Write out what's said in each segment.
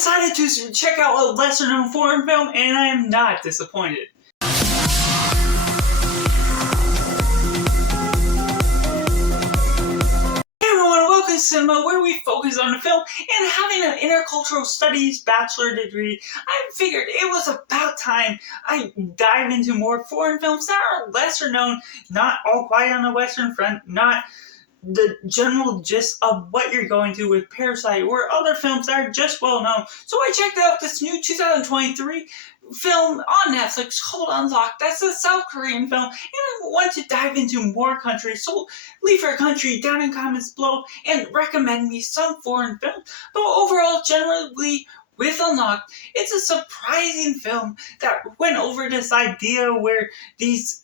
decided to check out a lesser known foreign film, and I am not disappointed. Welcome to Cinema, where we focus on the film, and having an intercultural studies bachelor degree, I figured it was about time I dive into more foreign films that are lesser known, not All Quiet on the Western Front, not the general gist of what you're going to with Parasite, or other films that are just well known. So I checked out this new 2023 film on Netflix called Unlocked. That's a South Korean film, and I want to dive into more countries, so leave your country down in comments below and recommend me some foreign film. But overall, generally, with Unlocked, it's a surprising film that went over this idea where these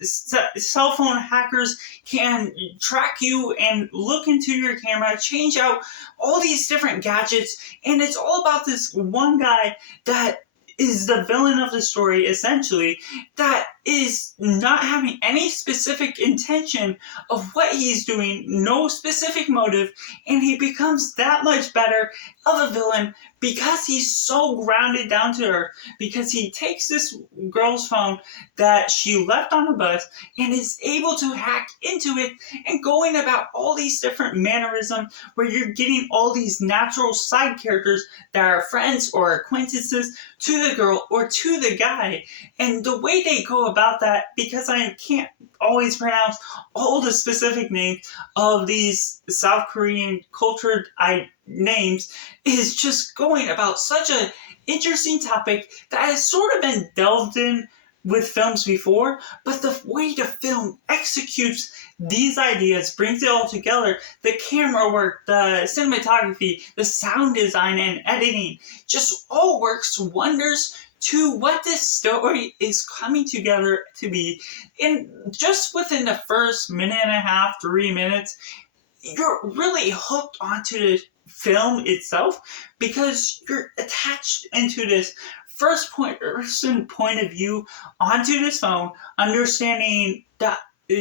cell phone hackers can track you and look into your camera, change out all these different gadgets, and it's all about this one guy that is the villain of the story, essentially, that is not having any specific intention of what he's doing, no specific motive, and he becomes that much better of a villain because he's so grounded down to earth, because he takes this girl's phone that she left on the bus and is able to hack into it and going about all these different mannerisms where you're getting all these natural side characters that are friends or acquaintances to the girl or to the guy. And the way they go about that, because I can't always pronounce all the specific names of these South Korean cultured names, is just going about such an interesting topic that has sort of been delved in with films before, but the way the film executes these ideas, brings it all together, the camera work, the cinematography, the sound design and editing, just all works wonders to what this story is coming together to be. And just within the first minute and a half, 3 minutes, you're really hooked onto the film itself because you're attached into this first person point of view onto this phone, understanding that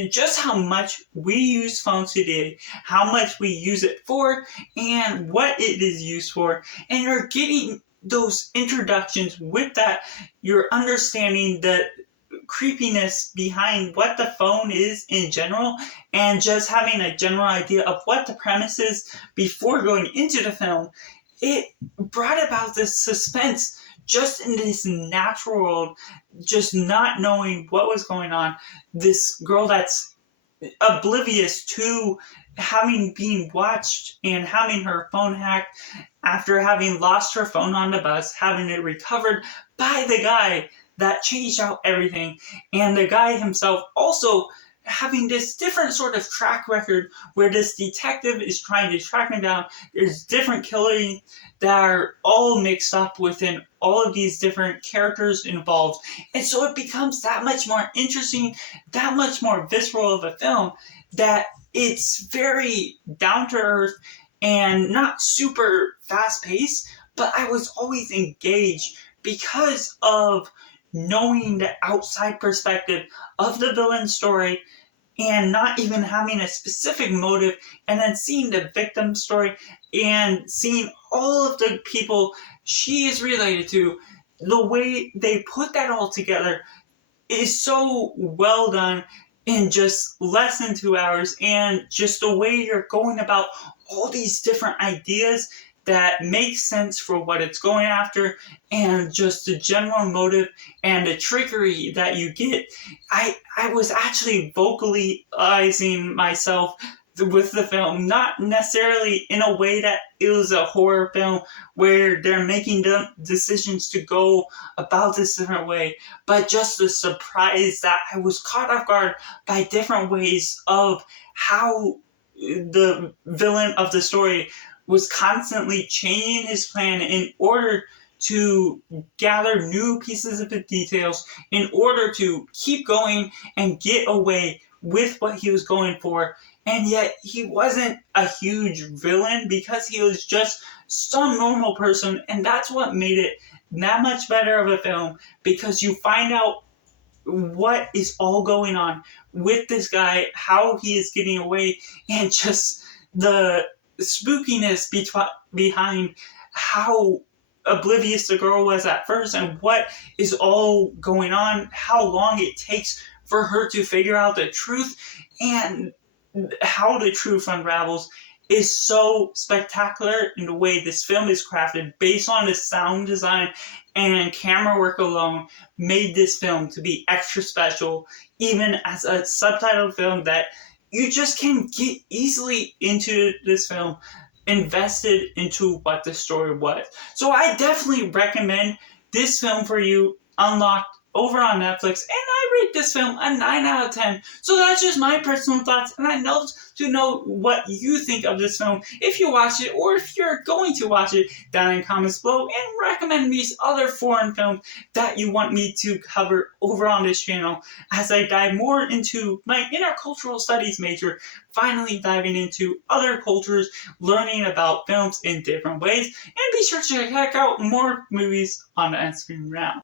just how much we use phones today, how much we use it for, and what it is used for. And you're getting those introductions with that, you're understanding the creepiness behind what the phone is in general, and just having a general idea of what the premise is before going into the film. It brought about this suspense just in this natural world, just not knowing what was going on. This girl that's oblivious to having been watched and having her phone hacked after having lost her phone on the bus, having it recovered by the guy that changed out everything, and the guy himself also having this different sort of track record where this detective is trying to track him down. There's different killers that are all mixed up within all of these different characters involved, and so it becomes that much more interesting, that much more visceral of a film, that it's very down to earth and not super fast paced, but I was always engaged because of knowing the outside perspective of the villain story and not even having a specific motive, and then seeing the victim story and seeing all of the people she is related to. The way they put that all together is so well done in just less than 2 hours, and just the way you're going about all these different ideas that make sense for what it's going after, and just the general motive and the trickery that you get. I was actually vocalizing myself with the film, not necessarily in a way that it was a horror film where they're making the decisions to go about this different way, but just the surprise that I was caught off guard by different ways of how the villain of the story was constantly changing his plan in order to gather new pieces of the details, in order to keep going and get away with what he was going for. And yet he wasn't a huge villain because he was just some normal person, and that's what made it that much better of a film, because you find out what is all going on with this guy, how he is getting away, and just the spookiness behind how oblivious the girl was at first and what is all going on, how long it takes for her to figure out the truth, and how the truth unravels is so spectacular in the way this film is crafted based on the sound design and camera work alone made this film to be extra special, even as a subtitled film that you just can get easily into this film, invested into what the story was. So I definitely recommend this film for you, Unlocked, over on Netflix, and I rate this film a 9 out of 10. So that's just my personal thoughts, and I'd love to know what you think of this film if you watch it, or if you're going to watch it, down in comments below, and recommend me other foreign films that you want me to cover over on this channel as I dive more into my intercultural studies major, finally diving into other cultures, learning about films in different ways, and be sure to check out more movies on the Unscreened Round.